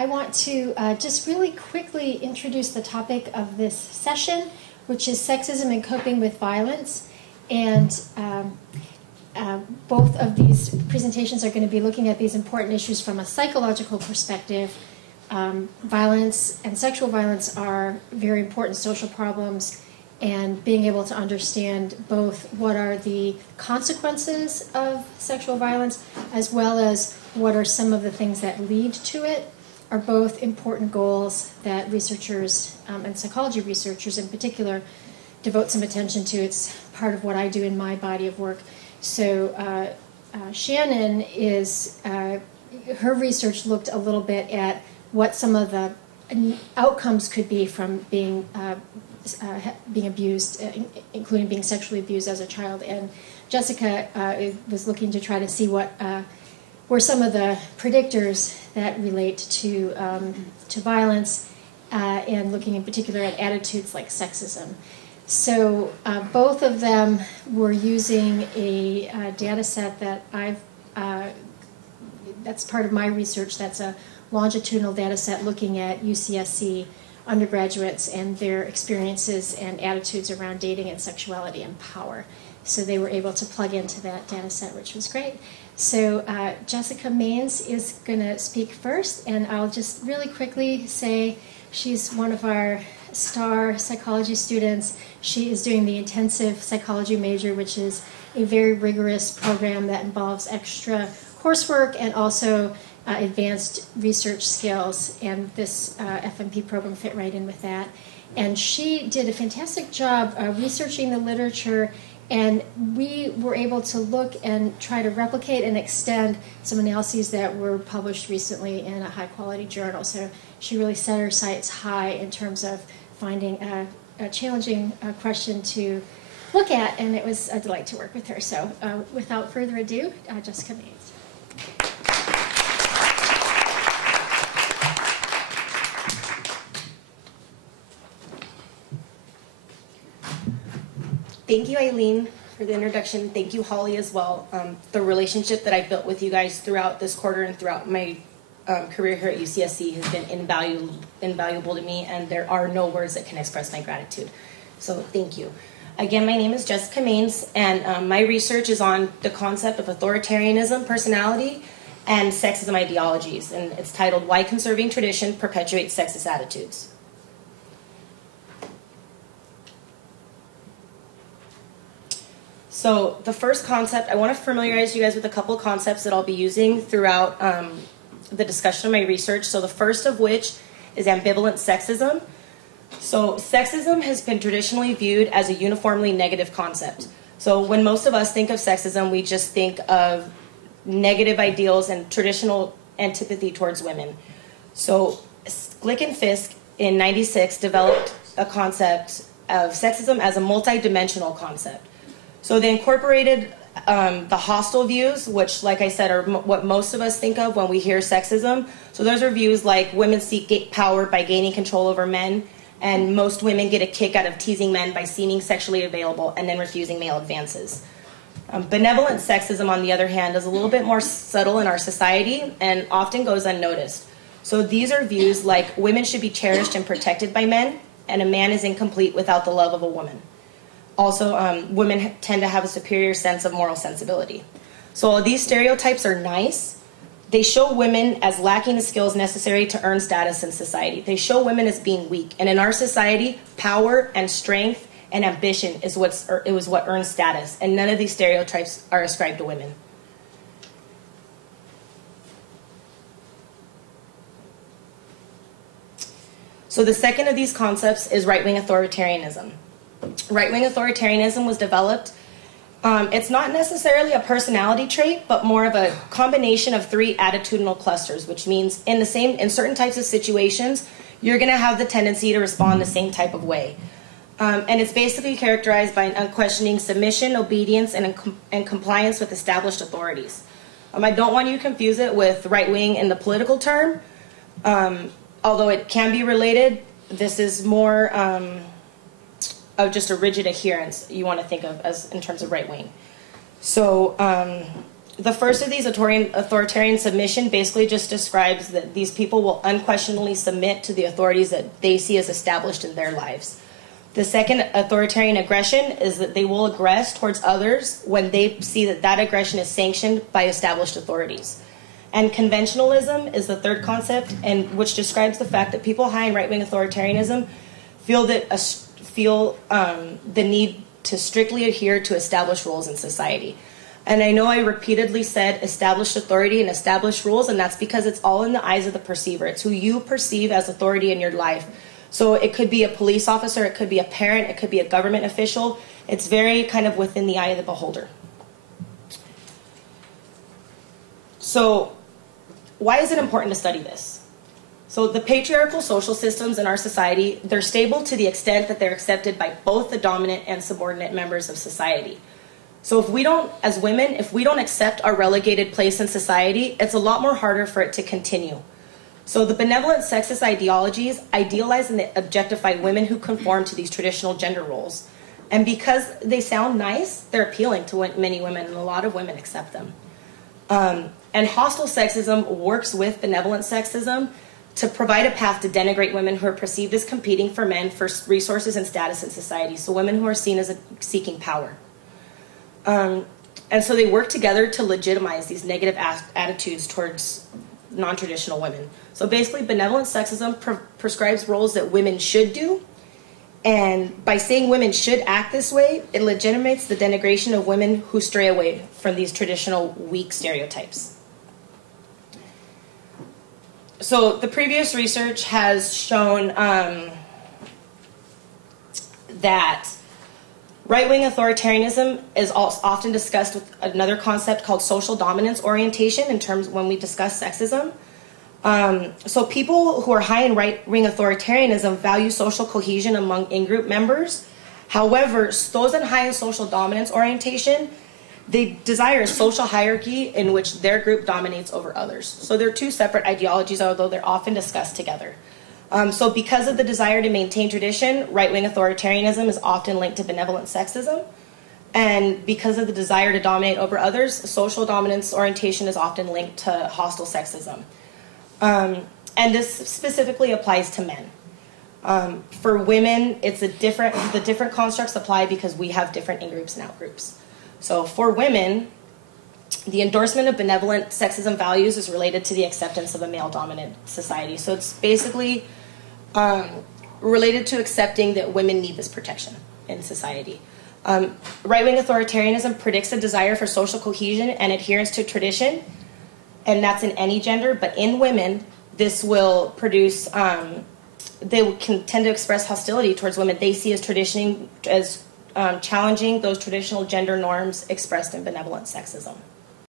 I want to just really quickly introduce the topic of this session, which is sexism and coping with violence. And both of these presentations are going to be looking at these important issues from a psychological perspective. Violence and sexual violence are very important social problems, and being able to understand both what are the consequences of sexual violence as well as what are some of the things that lead to it are both important goals that researchers and psychology researchers in particular devote some attention to. It's part of what I do in my body of work. So Shannon is, her research looked a little bit at what some of the outcomes could be from being abused, including being sexually abused as a child. And Jessica was looking to try to see what were some of the predictors that relate to violence, and looking in particular at attitudes like sexism. So both of them were using a data set that that's part of my research. That's a longitudinal data set looking at UCSC undergraduates and their experiences and attitudes around dating and sexuality and power. So they were able to plug into that data set, which was great. So Jessica Maines is going to speak first, and I'll just really quickly say she's one of our star psychology students. She is doing the intensive psychology major, which is a very rigorous program that involves extra coursework and also advanced research skills, and this FMP program fit right in with that. And she did a fantastic job researching the literature, and we were able to look and try to replicate and extend some analyses that were published recently in a high-quality journal. So she really set her sights high in terms of finding a challenging question to look at, and it was a delight to work with her. So without further ado, Jessica Maines. Thank you, Eileen, for the introduction. Thank you, Holly, as well. The relationship that I've built with you guys throughout this quarter and throughout my career here at UCSC has been invaluable to me, and there are no words that can express my gratitude. So thank you. Again, my name is Jessica Maines, and my research is on the concept of authoritarianism, personality, and sexism ideologies, and it's titled Why Conserving Tradition Perpetuates Sexist Attitudes. So the first concept, I want to familiarize you guys with a couple of concepts that I'll be using throughout the discussion of my research. So the first of which is ambivalent sexism. So sexism has been traditionally viewed as a uniformly negative concept. So when most of us think of sexism, we just think of negative ideals and traditional antipathy towards women. So Glick and Fisk in '96 developed a concept of sexism as a multidimensional concept. So they incorporated the hostile views, which, like I said, are what most of us think of when we hear sexism. So those are views like women seek power by gaining control over men, and most women get a kick out of teasing men by seeming sexually available and then refusing male advances. Benevolent sexism, on the other hand, is a little bit more subtle in our society and often goes unnoticed. So these are views like women should be cherished and protected by men, and a man is incomplete without the love of a woman. Also, women tend to have a superior sense of moral sensibility. So while these stereotypes are nice, they show women as lacking the skills necessary to earn status in society. They show women as being weak. And in our society, power and strength and ambition is what earns status. And none of these stereotypes are ascribed to women. So the second of these concepts is right-wing authoritarianism. Right-wing authoritarianism was developed. It's not necessarily a personality trait, but more of a combination of three attitudinal clusters, which means in certain types of situations, you're going to have the tendency to respond the same type of way. And it's basically characterized by an unquestioning submission, obedience, and compliance with established authorities. I don't want you to confuse it with right-wing in the political term. Although it can be related, this is more of just a rigid adherence you want to think of as in terms of right wing. So The first of these, authoritarian submission, basically just describes that these people will unquestionably submit to the authorities that they see as established in their lives. The second, authoritarian aggression, is that they will aggress towards others when they see that that aggression is sanctioned by established authorities. And conventionalism is the third concept, and which describes the fact that people high in right-wing authoritarianism feel the need to strictly adhere to established rules in society. And I know I repeatedly said established authority and established rules, and that's because it's all in the eyes of the perceiver. It's who you perceive as authority in your life. So it could be a police officer, it could be a parent, it could be a government official. It's very kind of within the eye of the beholder. So why is it important to study this? So the patriarchal social systems in our society, they're stable to the extent that they're accepted by both the dominant and subordinate members of society. So if we don't, as women, if we don't accept our relegated place in society, it's a lot more harder for it to continue. So the benevolent sexist ideologies idealize and objectify women who conform to these traditional gender roles. And because they sound nice, they're appealing to many women, and a lot of women accept them. And hostile sexism works with benevolent sexism to provide a path to denigrate women who are perceived as competing for men for resources and status in society. So women who are seen as seeking power. And so they work together to legitimize these negative attitudes towards non-traditional women. So basically, benevolent sexism prescribes roles that women should do. And by saying women should act this way, it legitimates the denigration of women who stray away from these traditional weak stereotypes. So the previous research has shown that right-wing authoritarianism is also often discussed with another concept called social dominance orientation in terms when we discuss sexism. So people who are high in right-wing authoritarianism value social cohesion among in-group members. However, those in high in social dominance orientation, they desire a social hierarchy in which their group dominates over others. So they're two separate ideologies, although they're often discussed together. So because of the desire to maintain tradition, right-wing authoritarianism is often linked to benevolent sexism. And because of the desire to dominate over others, social dominance orientation is often linked to hostile sexism. And this specifically applies to men. For women, the different constructs apply because we have different in-groups and out-groups. So for women, the endorsement of benevolent sexism values is related to the acceptance of a male-dominant society. So it's basically related to accepting that women need this protection in society. Right-wing authoritarianism predicts a desire for social cohesion and adherence to tradition, and that's in any gender, but in women, this will produce, they can tend to express hostility towards women they see as challenging those traditional gender norms expressed in benevolent sexism.